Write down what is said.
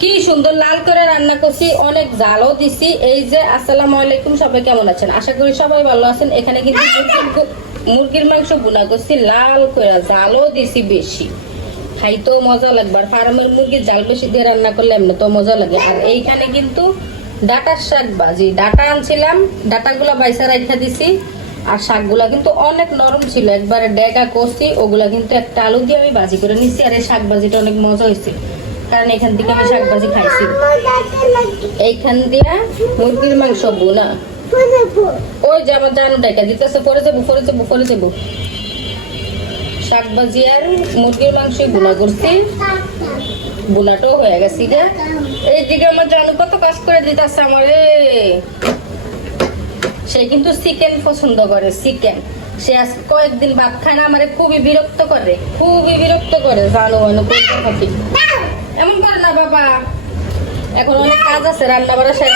কি সুন্দর লাল করে রান্না করছি অনেক জালও দিছি। এই যে আসসালামু আলাইকুম সবাই কেমন আছেন? আশা করি সবাই ভালো আছেন। এখানে কিন্তু মুরগির মাংস বুনা করছি লাল করে জালও দিছি বেশি। খাইতেও মজা লাগবে। আর ফার্মের মুরগির জাল বেশি দিয়ে রান্না করলে এমনি তো মজা লাগে। আর এইখানে কিন্তু ডাটার শাক বাজি ডাটা আনছিলাম ডাটাগুলো বাইসা রাখা দিছি। আর শাকগুলা কিন্তু অনেক নরম ছিল। একবারে ডেগা করছি ওগুলা কিন্তু একটা আলু দিয়ে আমি বাজি করে নিচ্ছি আর এই শাক বাজিটা অনেক মজা হয়েছে। কারণ এখান থেকে আমি শাক বাজি খাইছি। এইখান দিয়া মুরগির মাংস বোনা ওই যে আমার জানু ডাইকা দিতেছে, পরে যাব পরে যাব পরে যাব। শাক ভাজি আর মুরগির মাংস বোনা করছি। বোনাটাও হয়ে গেছে গে। এইদিকে আমার জানু কত কাজ করে দিতেছে আমারে। সে কিন্তু চিকেন পছন্দ করে, চিকেন। সে আজ কয়েকদিন ভাত খায় না, আমারে খুবই বিরক্ত করে, খুবই বিরক্ত করে, জানো মানে এমন করে না, বাবা। এখন অনেক কাজ আছে রান্না বাড়া শেষ